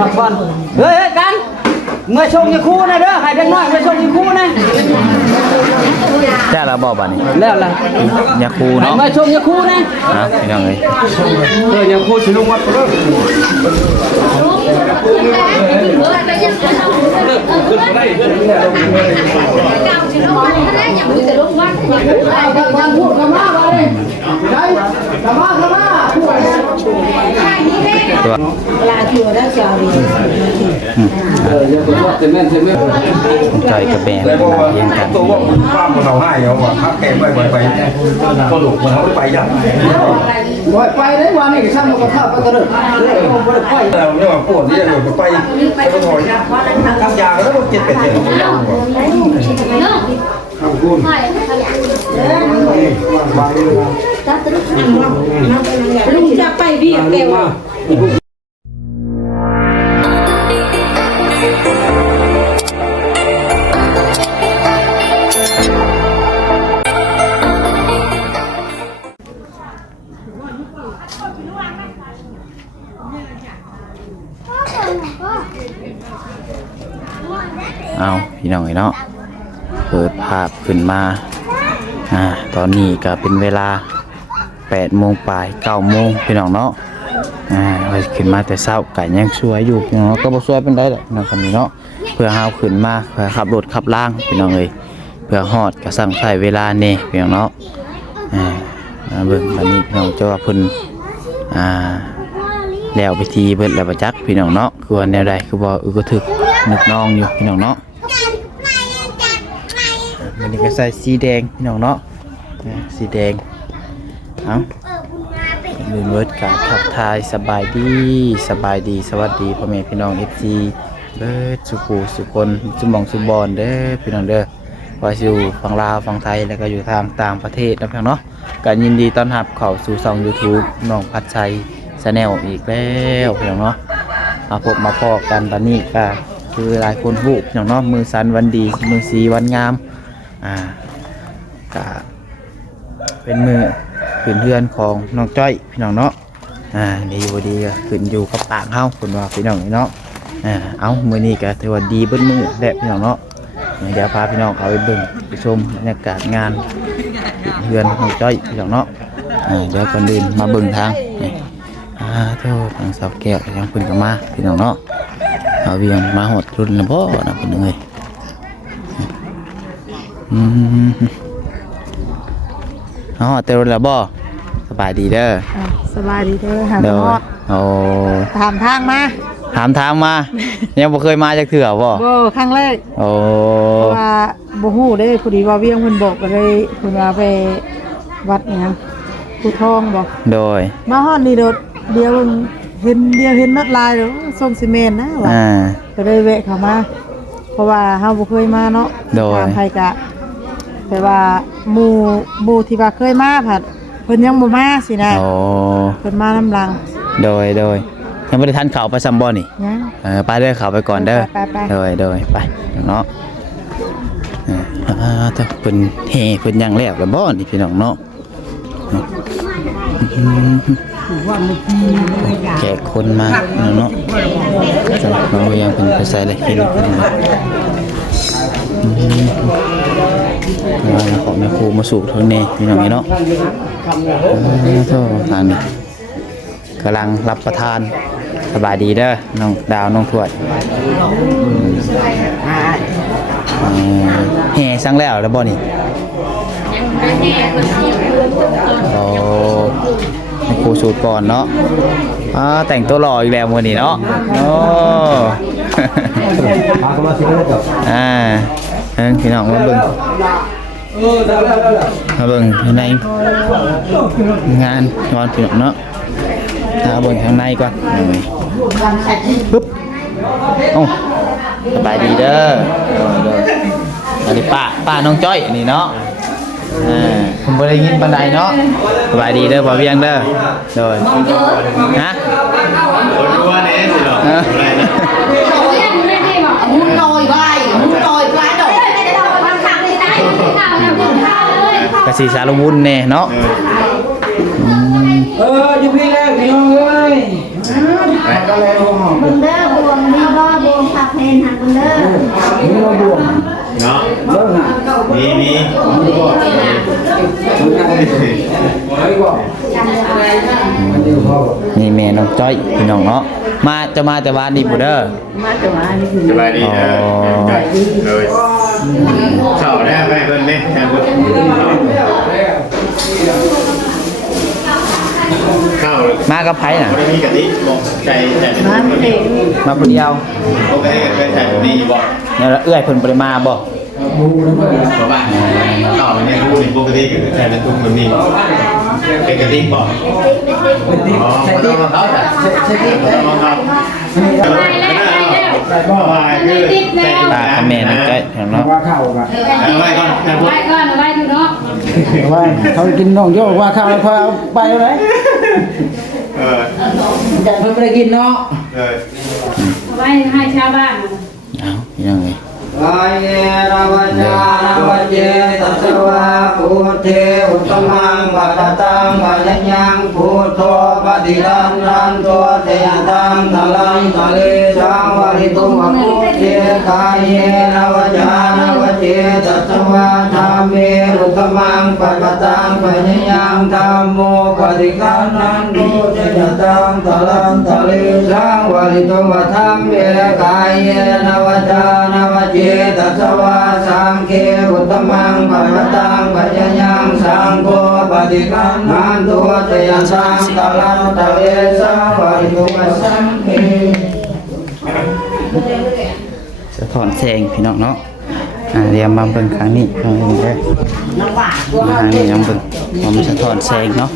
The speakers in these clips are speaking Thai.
พักผ่อนเฮ้ยกันเมื่อชงยี่คู่นะเด้อให้เด็กน้อยเมื่อชงยี่คู่นะได้แล้วบ่บัดนี้แล้วล่ะยาคูเนาะเมื่อชงยี่คู่นะพี่น้องเอ้ยยังคู่สิลุงวัดเด้อใจกับแม่เลี้ยงกันตัวว่าความมันเราให้เอาว่าพักแกไปก็หลุดมันเขาไปยังไปได้วันนี้ช่างมันก็เข้าไปกระโดดไปเราเนี่ยว่าปวดนี่เราไปก็ถอยทำยาแล้วก็7-8 เดือนลุงจะไปเบียดเร็วเอาพี่น้องเนาะเปิดภาพขึ้นมาตอนนี้ก็เป็นเวลา8 โมงปลาย9 โมงพี่น้องเนาะขึ้นมาแต่เช้าไก่ยังสวยอยู่พี่น้องก็บ่สวยเป็นได้แหละน้องคันนี้เนาะเพื่อเฮาขึ้นมาเพื่อขับรถขับล่างพี่น้องเอ้ยเพื่อฮอดก็สั่งใช้เวลาแน่พี่น้องเนาะเบิ่งบัดนี้พี่น้องจะว่าเพิ่นแล้วพิธีเบิดแล้วประจักษ์พี่น้องเนาะคือว่าแนวใดคือบ่ก็ถึกนึกน้องอยู่พี่น้องเนาะวันนี้ก็ใส่สีแดงพี่น้องเนาะสีแดงเอาลืมเวิร์ดการทักทายสบายดีสวัสดีพ่อแม่พี่น้อง FC เบิร์ดสุขูสุคนสุมองสุบอนเด้อพี่น้องเด้อว่าอยู่ฝั่งลาวฝั่งไทยแล้วก็อยู่ทางต่างประเทศนะพี่น้องเนาะการยินดีต้อนรับเข้าสู่ช่อง YouTube น้องพัดชัยชาแนลอีกแล้วพี่น้องเนาะมาพบมาพอกันตอนนี้ก็คือหลายคนฮู้พี่น้องเนาะมือสันวันดีมือสีวันงามก็เป็นมือขึ้นเรือนของน้องจ้อยพี่น้องเนาะดีอยู่ดีก็ขึ้นอยู่กับปากเฮาคนว่าพี่น้องเนาะเอามื้อนี้ก็ถือว่าดีเบิ้ลมือแหละพี่น้องเนาะเดี๋ยวพาพี่น้องเอาไปเบิ่งไปชมบรรยากาศงานเรือนน้องจ้อยพี่น้องเนาะเดี๋ยวก่อนอื่นมาเบิ่งทางเท่าทางสาวแก้วยังเพิ่นก็มาพี่น้องเนาะเอาเวียงมาหดรุ่นละบ่นะเพิ่นเอ้ยเตรุ่นละบ่สบายดีเด้อสบายดีเด้อหาทอดถามทางมายังบ่เคยมาจักเทื่อบ่ครั้งแรกว่าบ่ฮู้เด้พอดีว่าเวียงเพิ่นบอกก็เลยเพิ่นว่าไปวัดหยังภูทองบ่โดยมาฮอดนี่เดี๋ยวเห็นนัดลายแล้วส่งซีเมนต์นะว่าก็เลยแวะเข้ามาเพราะว่าเฮาบ่เคยมาเนาะทางไผก็แต่ว่าหมู่ที่ว่าเคยมาผัดเพิ่นยังบ่มาสินะเพิ่นมาน้ำลังโดยยังบ่ได้ทันเข้าไปซัมบ่นี่ไปเด้อเข้าไปก่อนเด้อโดยไปเนาะถ้าเพิ่นเฮเพิ่นยังแล้วบ่นี่พี่น้องเนาะแขกคนมาเนาะเรายังเป็นไปใส่เลยเห็นของแม่ครูมาสู่ทางนี้พี่น้องเนาะทางนี้กำลังรับประทานสบายดีเด้อน้องดาวน้องทวดแห่สั่งแล้วบ่นี่ครูสูตรก่อนเนาะแต่งตัวหล่ออีกแล้วมื้อนี้เนาะพี่น้องมาเบิ่งในงานนอนพี่น้องเนาะมาเบิ่งข้างในก่อนปึ๊บสบายดีเด้ออันนี้ป้าน้องจ้อยนี่เนาะผมบ่ได้ยินปานใดเนาะสบายดีเด้อบ่เวียงเด้อโดยนะว่าแน่สิหรออะไรนะมุนลอยไปปลาดอกกะสิสารวุ้นแน่เนาะ อยู่พี่แรกพี่น้องเอ้ยก็เลยห้อง บุญเด้อบวงมีบ่บวงผักเพนหักบุญเด้อ มีเราบวก เนาะ เลิกน่ะ มี นี่แม่น้องจ้อยพี่น้องเนาะมาจะมาแต่ว่านี่บ่เด้อ สบายดีเลยเข้าได้ไปเพิ่นนี่แทนเพิ่นเข้า มากับไผน่ะ บ่ได้มีกะทิบ่ใจมาเอง มาผู้เดียว บ่ได้เป็นใจดีบ่ เนี่ยเอื้อยเพิ่นบ่ได้มาบ่ เพราะว่าเข้าเนี่ยผู้นี่ปกติก็ใช้เป็นตุ้มแบบนี้เป็นกะทิบ่อ๋อต้องมาเข้าจ้ะต้องมาเข้าบ่ว่าคือแต่ ป้ากับแม่น้องจ้อยพี่น้องเนาะ ว่าข้าวกัน ไว้ก่อนนะพุ่น ว่าเขากินน้องโยกว่าข้าวพอเอาไปเลย เออ เพิ่งไม่ได้กินเนาะ ไว้ให้ชาวบ้าน เอาพี่น้องเอ้ย วายราวัจานาวัจเจตัสวะพุทเทอุตตมังปัตตังปัญญังพุทโธปฏิรันรันโตเตยตังทลังทะเลสังวริตุมพุทเทกายเยนาวัจานาวัจเจตัสวะธรรมเมอุตตมังปัตตังปัญญังธัมโมปฏิรันรันโตเตยตังทลังทะเลสังวริตุมธรรมเมกายเยนาวัจานาวัจเจตัสวะสังเกอุตตมังปัฏตังปัญญังสังโฆปฏิกัณหันตุเตยสังตะลันตะเลสังวริตุมัสสังเก สะท้อนแสงพี่น้องเนาะเรียมมาเบิ่งครั้งนี้ครั้งนี้เด้อครั้งนี้น้องเบิ่งมันสะท้อนแสงเนาะ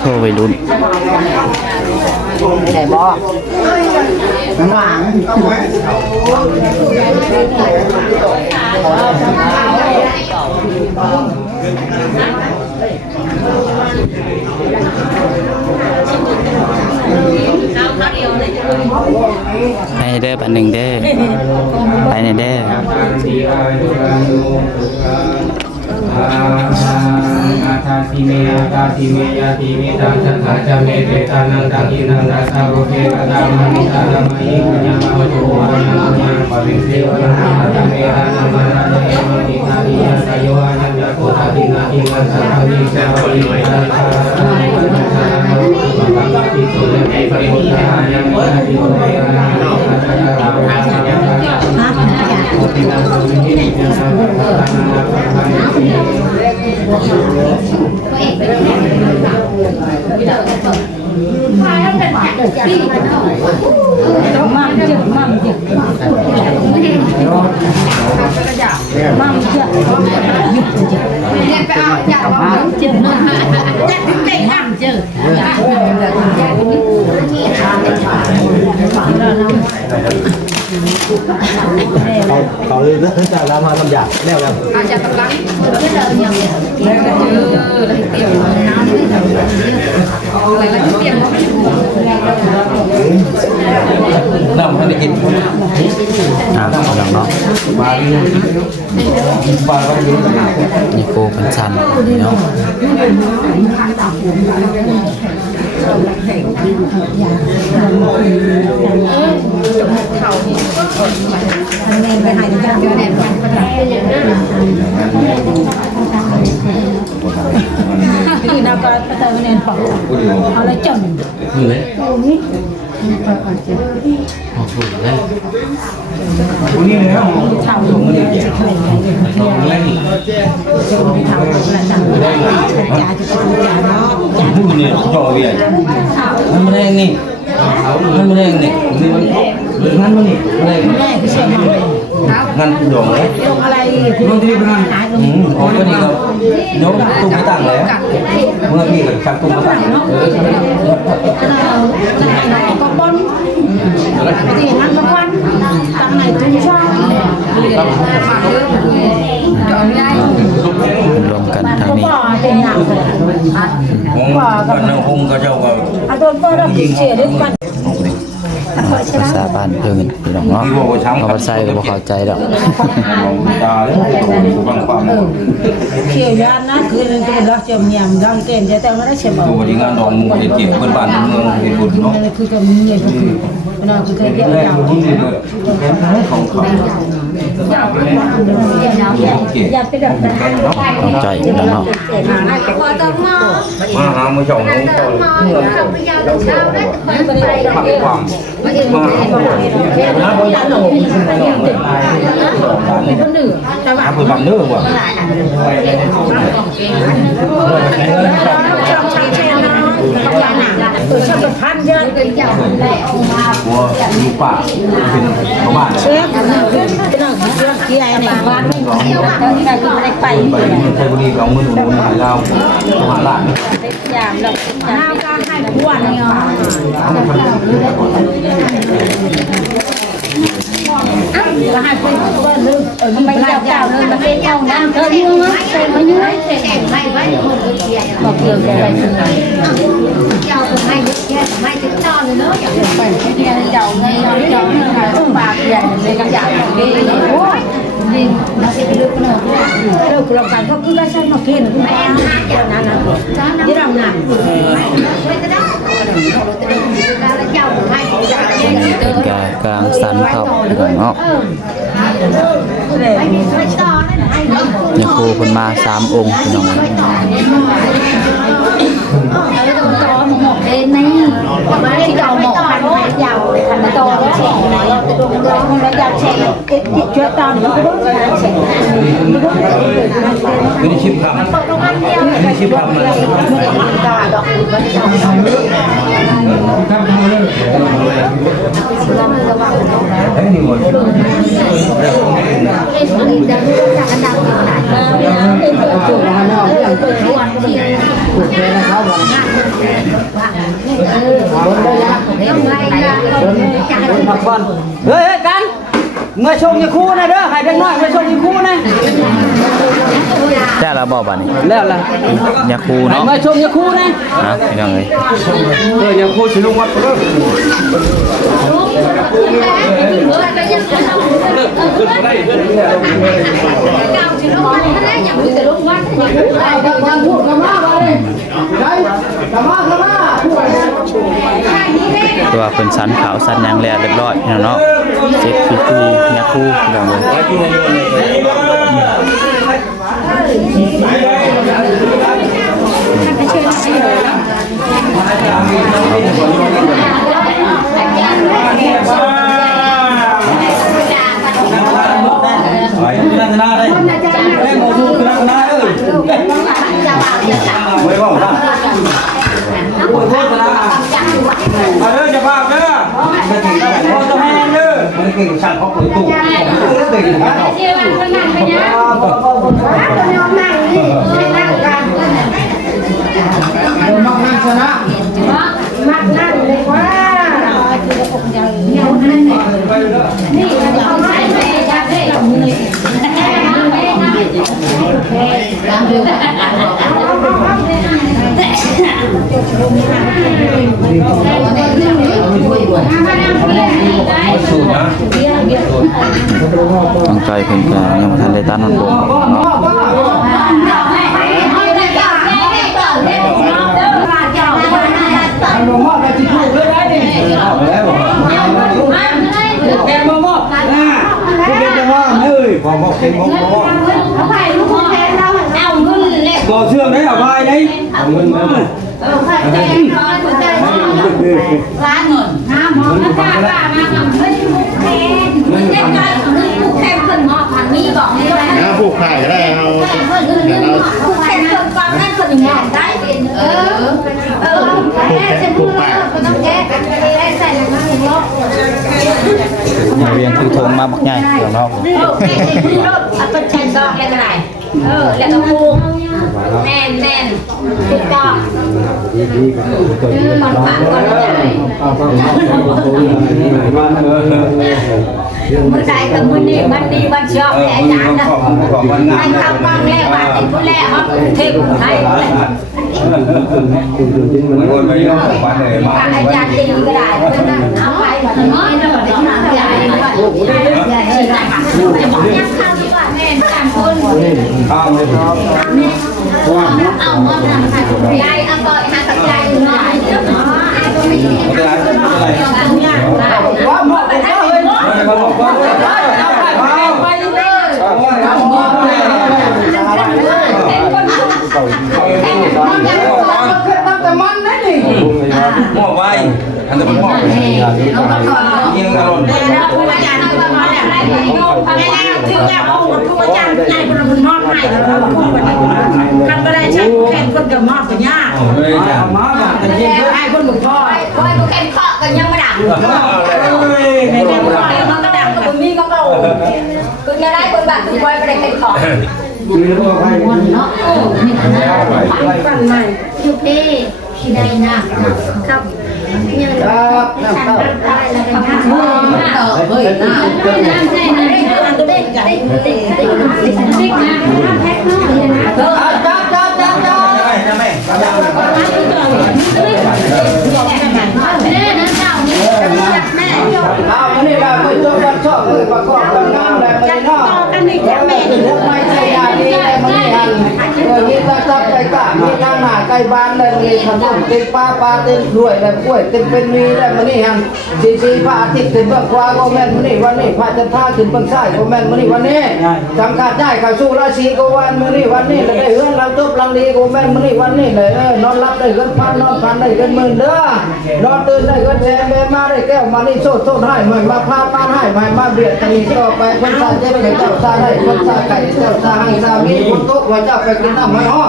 โทรไปรุ่น ไหนบ่น้ำหวาน ไปเด้อบัดหนึ่งเด้อไปในเด้อ อาทาสิเมอาตาสิเมยาติเมตังสัทธาจเมเตตานังตักินังรัสสะโรเกกตามานิตานามัยกุญญามาโตวานังกุญญาปวิเสวนาตเมตานังมานาเดมานิตานิยสโยอานัญญโกตตินาทิมัสสะทานิสวะริตาตาปัญชาโนปังกติสุเรเมปริมุตตายังมะติโกเรนะโนตัสสะรามาสัยตาโอตินังสุวิหิตินังสัพพะนังสัพพะนิสิเขาเลยนะจากแล้วมาทำหยาบแล้วน้ำให้ได้กิน พี่น้องเนาะนี่โกเป็นชันพี่น้อง คือนักการพัฒนาเงินปอกเอาละจน วันนี้แล้ว ชาวหลงเนี่ยจะเคยไงชาวละจังจ่าจะพูดจ่าเนาะจ่า ผู้นี่จ่อเวียนมันไม่ได้นี่มันไม่ได้นี่มันมันนี่อะไร แม่คือเชื่อมัน งั้นหยงเลย ลงอะไร บางทีเป็น หายก็ อ๋อก็นี่ก็ยกตุ้มมาตั้งแล้วเมื่อกี้ก็ชักตุ้มมาตั้งก็บนที่นั่นก็วันตั้งไหนตุ้งช่อง รวมกันทางนี้ ก็จะยากเลย ผมวันนั้นผมก็เจ้าก็ โดนก็เราเสียด้วยกัน ภาษาบ้านเพิ่นพี่น้องเนาะเอาภาษาก็บ่เข้าใจดอก ตาเลยผู้บังความ เขียวยานนะคือเป็นตัวเราจะมีดังเก่งจะแต่ไม่ได้เชื่อม ตัวที่งานดองมูเก็บเพิ่นบ้านเมืองเป็นบุญเนาะ คือกับมีก็คือเราคือเคยเรียกยาว ของเขาอย่าไปดับนะ ต้องใจแล้วเนาะ มาหามือเจ้าน้องเจ้าปักความมาหาบ่ยันหนูหาเพิ่นบ้านเด้อว่ะ ตัวชอบพันเยอะ บัวอยู่ป่าเป็นชาวบ้าน เชฟเป็นน้องเชื่อเกี่ยในบ้านไม่เกี่ยวแล้วที่ไหนก็ไม่ได้ไป ไปเมืองไทยบุรีเอาเงินหนุนหาเราหาล้าน ยามเราข้าวก็ให้ขวดเนี่ยก็ให้เป็นก็ลืมไม่เจ้าเลยมาเป็นเจ้านั่งเธอยุ่งมั้ยเสร็จมายุ่งบอกเกี่ยวกับอะไรถึงไหนเจ้าไม่ไม่ถึงตอนเลยเนาะอย่างไปที่เดียวเจ้าไงเจ้าเนี่ยปากใหญ่เลยกันอย่างนี้โอ้ยนี่เราจะไปลึกเนาะเลิกเรากันก็คือได้ใช้มากินไม่อย่างนั้นนะยี่รำหนัก เป็นกากลางสันเข้าพี่น้องเนาะยาคูเพิ่นมา3องค์พี่น้อง ที่เราหมกพันธุ์ยาวเลยพันธุ์โตแล้วแฉะนะเราจะดูมันยาวแฉะติดเชื้อตามมันก็ต้องแฉะ คือชิมคำคือชิมคำมา ตาดอกมันจะ เฮ้ยนี่หมด เป็นคนที่จะรู้จักกันดังขนาดนั้นเป็นตัวจุดอย่างตัวชวนที่ถูกเลยนะครับว่าพักผ่อนเฮ้ยกันเมื่อชมยี่คู่นะเด้อให้เด็กน้อยเมื่อชมยี่คู่นะ จ้าละบ่บัดนี้ แล้วล่ะ ยาคูเนาะ เมื่อชมยี่คู่นะ ฮะพี่น้องเอ้ย ยี่คู่สิลุงวัดเด้อ ตัวเพิ่นสันขาวสันหยังแล้วเรียบร้อยพี่น้องเนาะเสร็จพิธียาคูพี่น้องเอ้ยนั่งหน้าได้แม่โมดูคือนั่งหน้าเด้อไม่ว่าหน้าโอ้โหนะมาเด้อจะพาเด้อโอ้จะให้เด้อมันเก่งสั่งเขาเปิดตู้เก่งนะมักนั่งชนะมักนั่งเลยว่านี่เขาไม่ได้ต้องใจเพิ่นก็ยังบ่ทันได้ตัดนนบ่เนาะแกมามอบคุณเป็นจังว่าเฮ้ยพอบอกเป็นบอกเขาไปลูกแทนเราเอาเงินเลย บอกเชื่อได้เอาไปได้เอาเงินมา ใครแทนร้อนหัวใจร้านเงินห้ามองนะป้าป้ามาทำเฮ้ยลูกแทนมันเจ็บใจลูกแทนเพิ่นมอบผ่านนี้บอกให้ด้วยนะ ผูกไข่ก็ได้เอา เพิ่นลูกแทนเพิ่นฟังนั่นเพิ่นอย่างนี้ได้เส้นผู้เราก็ต้องแก้ได้ใส่ในน้ำอย่างนี้ มาเวียงคือธงมาบักใหญ่พี่น้อง เป็นเชนดอกอะไรกันไหนแล้วก็ปูแน่นถูกต้องก่อนผ่านก่อนจะมือใดกับมือนี้มันดีมันชอบแต่อาจารย์นะให้ทำบ้างแล้วบ้างไอ้ผู้แรกเขาเทพไทยอาจารย์ดีก็ได้เอาไป เนาะจะบอกได้ใหญ่ใหญ่เลยนะจะบอกยังข้าวดีกว่าแม่ต่างคน ข้าวเลยครับ เอาหมดนะใหญ่เอาก่อนหากับใหญ่เนาะเนาะไอ้ก็ไม่ดีว่าหมดไปได้เลยไปเลยแต่มันนั่นนี่ หม้อไว้อันนั้นเป็นหม้อยิงกระโดด ผู้อาจารย์เอามาแล้วได้เลยโยมไปแล้วถึงแล้วเอาผู้อาจารย์ได้คนละคนมอบให้แล้วเราพูดกันทำก็ได้ใช้แค่คนกับมอบกันยาก เอามาบ้างแต่ยิงเยอะ ให้คนหลวงพ่อโอ้ยผู้แข่งเคาะกันยังไม่ดังให้แข่งเคาะมันก็ดังคนมีก็เก่าคือจะได้คนแบบคือไว้ไม่ได้แข่งเคาะวันเนาะนี่นะฟันใหม่ยุคนี้ที่ได้นะครับยัง ครับน้ำเต้า ได้แล้วกันนะเฮ้ยน้ำใช่นะได้ได้ได้ได้ได้นะแพ็คน้อยเลยนะจ้าจ้าจ้าจ้า จะไม่ แม่นะเจ้านี่แม่ เอามานี่เราไปจบกันชอบเลยประกอบกันงานแบบนี้เนาะกันนี่แค่แม่ไม่ใช่ยาดีแต่มันนี่หันมีตาจับใจกล้ามีหน้าหน้าใกล้บ้านเลยมีขนมเต็มปลาเต็มถ้วยและกล้วยเต็มเป็นมีแล้วมันนี่หันสีพระอาทิตย์ขึ้นเบื้องขวาก็แม่นมันนี่วันนี้พระจันทราขึ้นเบื้องซ้ายก็แม่นมันนี่วันนี้จำขาดได้เข้าสู่ราศีก็วันมันนี่วันนี้เลยได้เฮือนเราจบลังดีก็แม่นมันนี่วันนี้เลยนอนรับได้เงินพันนอนพันได้เงินหมื่นเด้อนอนตื่นได้เงินแสนแม่มาได้แก้วมานี่โซ่ให้ใหม่มาพาป้านให้ใหม่มาเบียดกันนี่ต่อไปคนซาเจ็บไก่เจ้าซาได้คนซาไก่เจ้าซาให้ซามีคนโต๊ะไว้เจ้าไปกินน้ำหอยหอ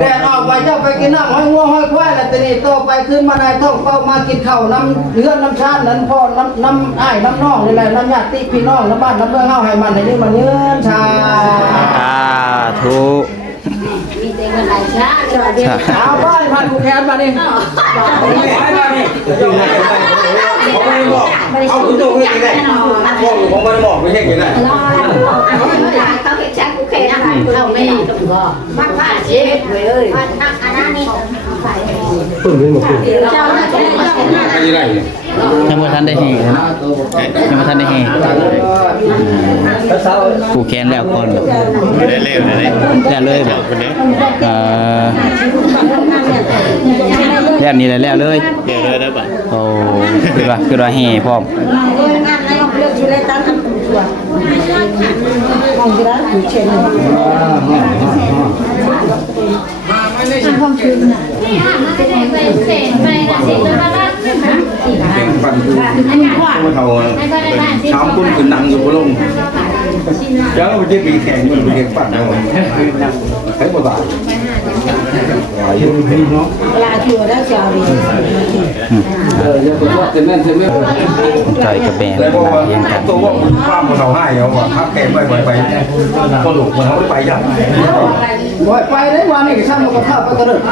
แดดออกไว้เจ้าไปกินน้ำหอยงัวหอยควายแล้วทีนี้ต่อไปขึ้นมาได้ท้องเป้ามากินข้าวน้ำเลือดน้ำชาตินั้นพ่อน้ำอ้ายน้ำน้องนี่แหละน้ำญาติพี่น้องน้ำบ้านน้ำเมืองเฮาให้มันให้นี่มันเยืนชา ทุก มีแต่เงินไหลช้าเดี๋ยวเดี๋ยว เอาบ้านพันผูกแขนมาดิเอาคุณโจ้ให้ได้บอกผมไม่ได้บอกไม่ใช่ยังไง รอแล้วเขาเห็นช้ากูแค่อะไรเขาไม่ต้องก็มันผ่านเช็ดเลยอันนั้นนี่ใส่เจ้าหน้าที่ ไม่ได้ ยังบ่ทันได้แห่ยังบ่ทันได้แห่ผูกแขนแล้วก่อน ได้เร็วได้ แล้วเลยบ่ คนนี้ แล้วนี่แล้วเลย เดี๋ยวเลยได้ป่ะ โอ้คือว่าแห่พร้อม นี่อ่ะมาได้ไปเสร็จไปนะสิแล้วก็เป็นฟันคือมาเท่าเช้าคุณคือนังอยู่บนลงเจ้าจะมีแข่งมันเป็นฟันเอาใช้บทบาทใจกับแบง แล้วก็ว่าตัวว่าความของเราให้เอาว่าพักแข่งไปพอหลุดมันเขาไปยังไปได้วันนี้ช่างมันก็เข้าไปกระโดดไป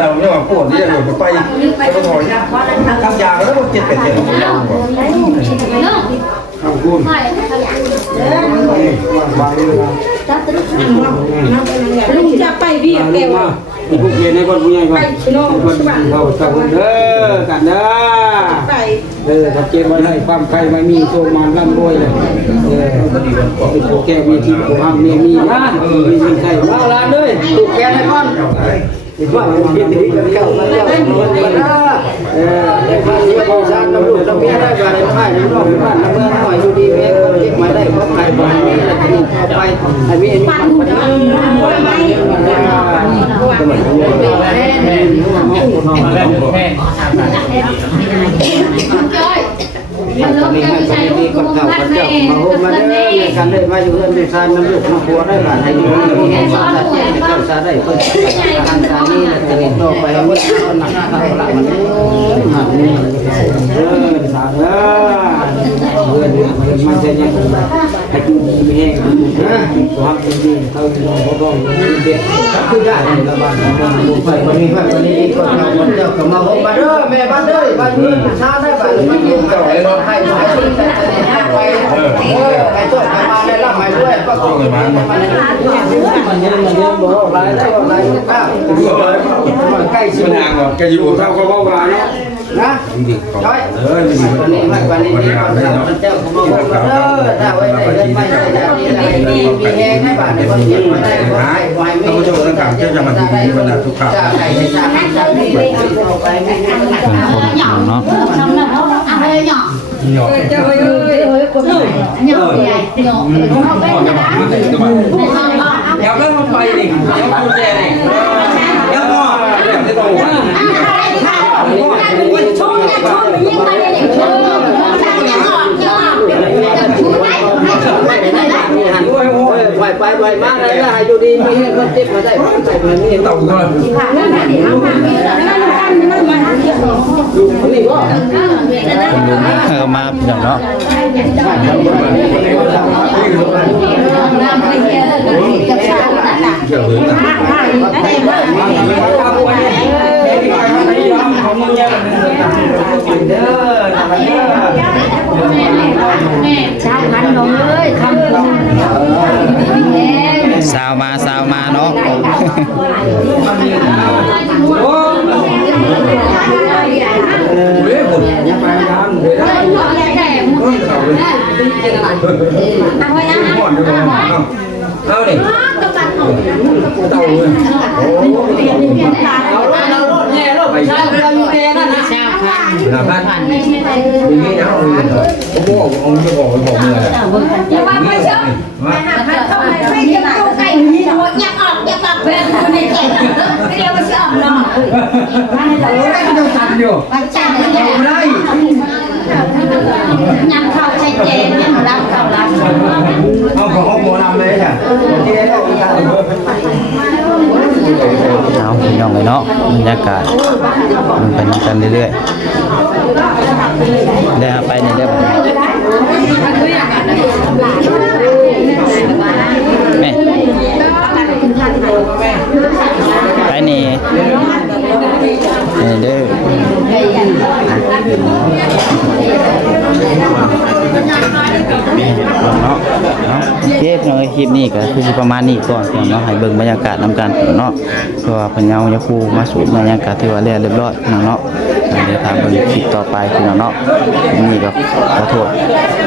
เราเนี่ยว่าปวดที่จะไปก็ถอยทำยาแล้วมันเจ็บเป็ดเจ็บของเรา เนาะ ทำคุณ ใช่ ลุงจะไปเบียดเร็ว ผู้เรียนในคนผู้ใหญ่ก่อนคนเราสักเด้อกันเด้อ ไป ถ้าเก็บไว้ให้ความใครไม่มีโชคมันร่ำรวยเลยเป็นผู้แก่มีที่ผู้ห้ามมีนะมีเงินใช้ เอาละด้วยถูกแกนให้ก้อนว่าคิดดีกันเก่ามันเก่าได้มาเยี่ยมชาติตำรวจต้องมีได้มาในค่ายในรอบบ้านเมืองหน่อยอยู่ดีเมฆคนเก็บมาได้เพราะใครบ้านนี้แล้วก็นี่เข้าไปไอ้มีอันนี้มันก็ได้จ้อย มันก็มีให้คนดีคนเก่าคนเจ้ามาโฮมาเด้อกันได้มาอยู่เรื่องในชาติน้ำลูกน้ำผัวได้หลานให้อยู่มีให้สอนได้เจ้าชาได้คนทางการนี้แล้วก็นี่ต่อไปเมื่อหนักเข้าหลังมันหักนี่ สาธุเพื่อนมันจะยังให้กูมีแห้งความดีเขาต้องเด็ก คือได้ระบาดของลูกไฟวันนี้วันนี้คนเราคนเจ้าก็มาโฮมาเด้อแม่บ้านเด้อบ้านเมืองชาได้บ้านมันอยู่เก่าให้รถให้ไปไปโชคไปมาได้รับให้ด้วยก็ต้องมามันยังบอกหลายได้หลายข้าวใกล้ชิ มัน ว ห่างหรอแกอยู่เท่าก็ว่าเนาะ นะจ้อยวันนี้ไม่วันนี้มีคนเจ้าของมาบอกถ้าไว้ได้เงินไม่ได้จะมีอะไรมีแห้งให้บ้านในคนเก็บมาได้ไว้ไว้ไม่ได้จะไหนจะจะมีเอาไปไม่ได้ เป็นคนพี่น้องเนาะ kéo cái không bay đi kéo con xe này kéo ngò để cái đầu phải má đấy là hai chú đi mới hiện con tiếp mà đây phải mà đi tổng thôiมาพี่น้องเนาะ สาวมาเนาะ เอาดิเต่าเลยเอารถแย่รถใช่เราอยู่แกนั่นนะพันอย่างนี้นะโอ้โหองค์จะบอกไปบอกเมื่อไหร่ อย่าว่าไปเชื่อไม่เกี่ยวกับไก่นี่นะว่าอยากออกเพื่อนคนนี้เก่งเดี๋ยวมาเชื่อเนาะ โอ้ยต้องทันอยู่ ไปจ้างเลย ได้ ยำข้าวใช้เจนเนี่ยรับข้าวรับ เอาของหมอลำเลยจ้ะที่ได้ต้องการ เอาพี่น้องเลยเนาะบรรยากาศมันไปนำกันเรื่อยๆได้ไปในเรื่องแม่ไปนี่เด้อเนาะเทปเนาะคลิปนี้ก็คือสิประมาณนี้ก่อนเพียงเนาะให้เบิ่งบรรยากาศนำกันเนาะเพราะว่าเพิ่นเอายาคูมาสูบบรรยากาศที่ว่าเรียบร้อยเนาะเดี๋ยวทางเบิ่งคลิปต่อไปพี่น้องเนาะนี่ก็ขอโทษ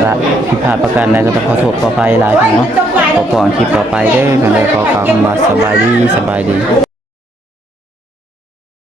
ละผิดพลาดประการใดก็ต้องขอโทษขออภัยหลายพี่เนาะขอก่อนคลิปต่อไปเด้อกันเลยขอกล่าวคำว่าสบายดี